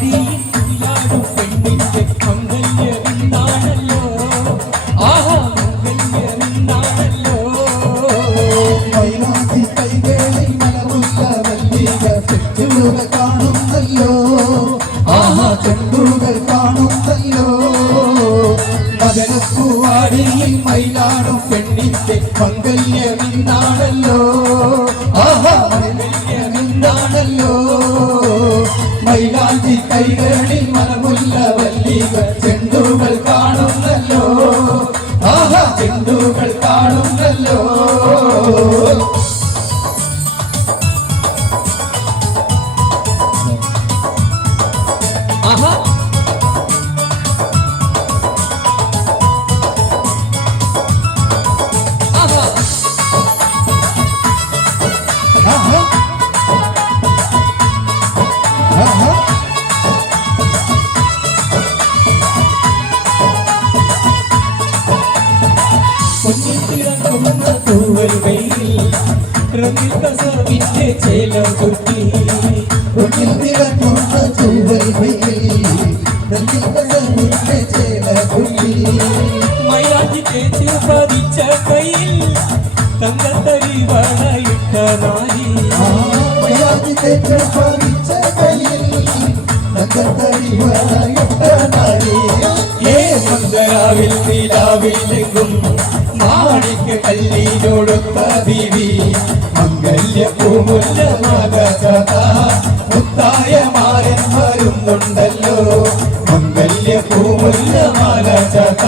വാടി ും പെണ്ണിന്റെ മംഗല്യമെന്നാണല്ലോ ആഹാ മംഗല്യമെന്നാണല്ലോ മൈലാഞ്ചി കൈവേളി മലമുല്ല മല്ലിക ചെണ്ടുകൾ കാണുന്നല്ലോ ആഹാ ചെണ്ടുകൾ കാണുന്നല്ലോ മദനപ്പൂവാടിയിൽ മയിലാടും പെണ്ണിന്റെ മംഗല്യമെന്നാണല്ലോ ആഹാ മംഗല്യമെന്നാണല്ലോ മൈലാഞ്ചി കൈകളിൽ മലമുല്ല വല്ലിക ചെണ്ടുകൾ കാണുന്നല്ലോ ആഹാ ചെണ്ടുകൾ കാണുന്നല്ലോ ആഹാ ആഹാ ആഹാ ആഹാ പൊന്നിത്തിളങ്ങുന്ന തൂവൽ വെയിൽ റംഗിൽ കസവിന്റെ ചേലം കുട്ടി പൊന്നിത്തിളങ്ങുന്ന തൂവൽ വെയിൽ റംഗിൽ കസവിന്റെ ചേലം കുട്ടി മൈലാഞ്ചി തേച്ച് പതിച്ച കയ്യിൽ തങ്കത്തരി വളയിട്ട നാരി മൈലാഞ്ചി തേച്ച് പതിച്ച കയ്യിൽ തങ്കത്തരി വളയിട്ട നാരി മന്ദരാവിൽ നിലാവിലെങ്കും മാണിക്ക് കല്ലിനോടൊത്ത ബീവി മംഗല്യ പൂമുല്ല മകഥ മുത്തായ മാരൻ വരുന്നുണ്ടല്ലോ മംഗല്യ പൂമുല്ല മകഥ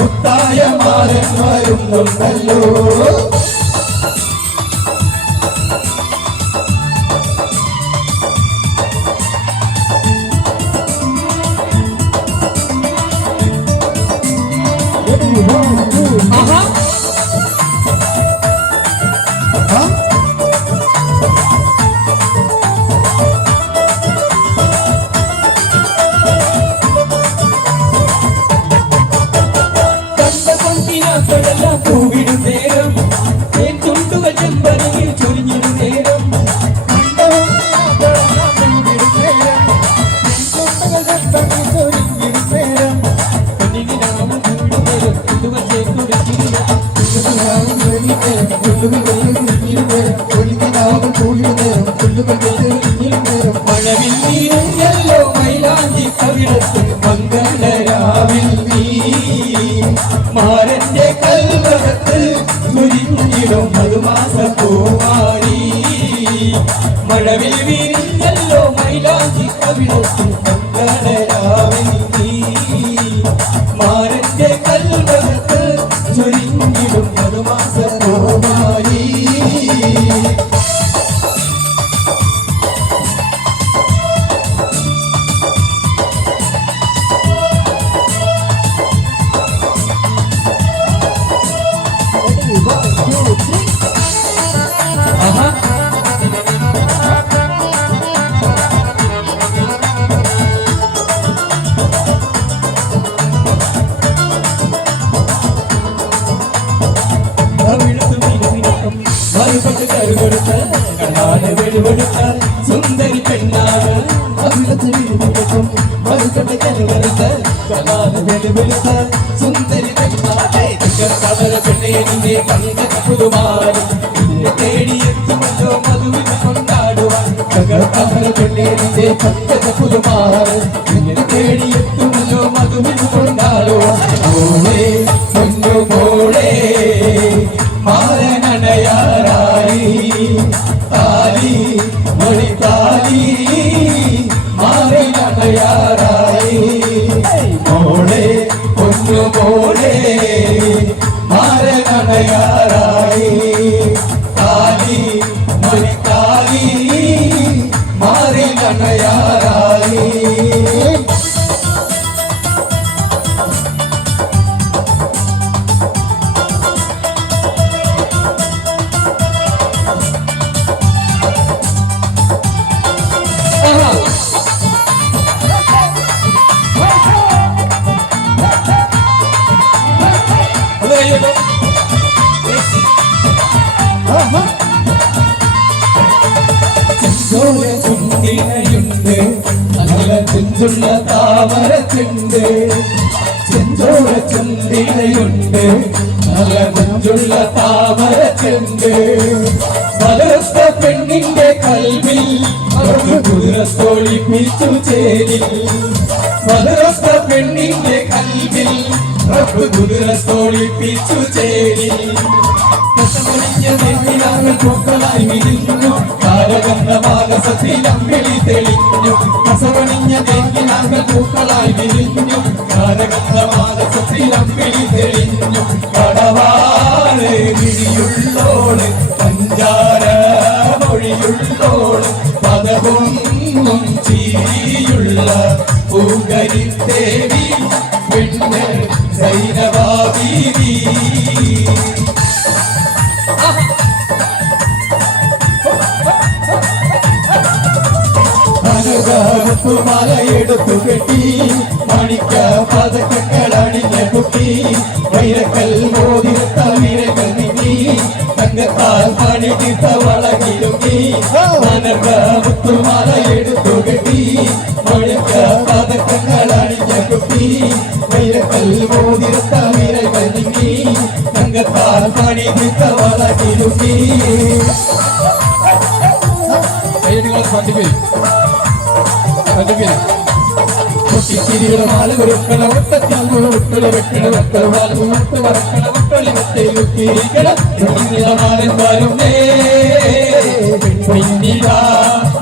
മുത്തായ മാരൻ വരുന്നുണ്ടല്ലോ പൂവിടും നേരം തേൻ ചുണ്ടുകൾ ചെമ്പനിയിൽ ചൊരിഞ്ഞിടും നേരം പെണ്ണിന് നാമം ചൂടും നേരം ചുണ്ടുകൾ മഴവിൽ നീരുന്നല്ലോ മൈലാഞ്ചി കവിടത്ത് മംഗളരാവിൽ നീ മാരന്റെ കൽവകത്ത് മുരിഞ്ഞിടും മധുമാസ പൂവാടി മഴവിൽ വീരിഞ്ഞല്ലോ മൈലാഞ്ചി കവിടത്ത് മംഗളരാവിൽ നീ മാരന്റെ കൽവകത്ത് ചൊരിഞ്ഞിടും മധുമാസ പൂവാടി സുന്ദരി പെണ്ണാണ് സുന്ദരി പെണ്ണെ പുതുമാറി തേടിയെത്തുമല്ലോ മധുവിനെ കൊണ്ടാടുവാൻ പെണ്ണെ പുതുമാറി തേടിയെത്തുമല്ലോ മധുവിനെ കൊണ്ടാടുവാൻ മോളെ പൊന്നു മോളെ മാറനടയാറായി താലി മൊഴി താലി മാറനടയാറായി മോളെ പൊന്നു മോളെ മാറനടയാറായി താലി മൊഴി താലി മാറനടയാറായി കൊച്ചുള്ള താമരച്ചുണ്ട് ചെഞ്ചോര ചുണ്ടിലയുണ്ട് നല്ല കൊച്ചുള്ള താമരച്ചുണ്ട് മലർത്ത പെണ്ണിന്റെ കൽവിൽ കുതിരത്തോളിപ്പിച്ചു ചേരി മലർത്ത പെണ്ണിന്റെ കൽവിൽ കുതിരത്തോളിപ്പിച്ചു ചേരി പൂക്കളായി വിരിഞ്ഞു കാലഗന്ധമാകസത്തിൽ അമ്പിളി തെളിഞ്ഞു കസവണിഞ്ഞ തെങ്ങിനാങ്ങൾ പൂക്കളായി വിരിഞ്ഞു കാലഗന്ധമാകസത്തിൽ അമ്പിളി തെളിഞ്ഞു കടവാള് വിഴിയുള്ളോള് പഞ്ചാര മൊഴിയുള്ളോള് പദവൊന്നും ചീരിയുള്ള പൂങ്കരിത്തേവി പെണ്ണ് സൈനവാബീവി മലയെടുത്തു കെട്ടി മണിക്ക പതക്കങ്ങളണിഞ്ഞ കുട്ടി വൈരക്കൽ മോതിരത്ത വിരകൾ നീങ്ങി തങ്കത്താൽ പണിതിത്ത വളകിലുങ്ങി മലയെടുത്തു കെട്ടി മണിക്ക പതക്കങ്ങളണിഞ്ഞ കുട്ടി വൈരക്കൽ മോതിരത്ത വിരകൾ നീങ്ങി തങ്കത്താൽ പണിതിത്ത വളകിലുങ്ങി കുട്ടിച്ചിരിയുടെ മാലകൊരുക്കണ ഒട്ടത്തിൽ ഒട്ടുള്ള വെക്കണ വെക്കൽ വാൽമുട്ട് വറക്കണ ഒട്ടൊളി മാരൻ വരുന്നേ പിന്നിടാ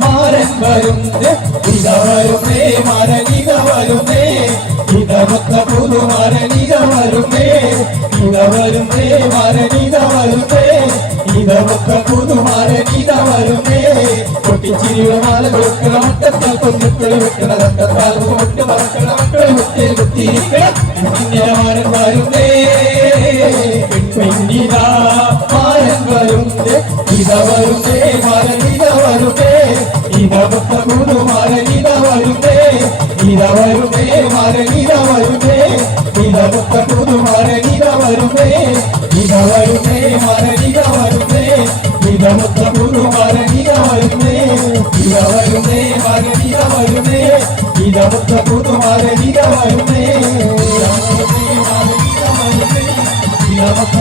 മാരൻ വരുന്നേ ഇത വരുന്നേ മാരനിക വരുന്നേ ഇതമൊത്ത പുതുമാരനിക വരുന്നേ ഇത വരുന്നേ മാരനിക വരുന്നേ ഇതമൊത്ത പുതുമാരനിക വരുന്നേ പൊട്ടിച്ചിരിയുടെ മാല കൊടുക്കണ ഒട്ടത്താൽ കൊന്നിട്ടുള്ള വെക്കണ തട്ടത്താൽ കൊട്ട് പറക്കണ മക്കളെ ഒറ്റ കുത്തിയിരിക്കണ മാരൻ വരുന്നേ പിന്നിതാ മാരൻ വരുന്നേ ഇത വരുന്നേ മാരനിക വരുന്നേ ഇതമൊത്ത പുതുമാരനിക വരുന്നേ ഇത വരുന്നേ മാരനിക വരുന്നേ ഇതമൊത്ത പുതുമാരനിക വരുന്നേ ഇത വരുന്നേ മാരനിക വരുന്നേ ഇതമൊത്ത പുതുമാരനിക വരുന്നേ ഇത വരുന്നേ മാരനിക വരുന്നേ ഇതമൊത്ത പുതുമാരനിക വരുന്നേ ഇതമൊത്ത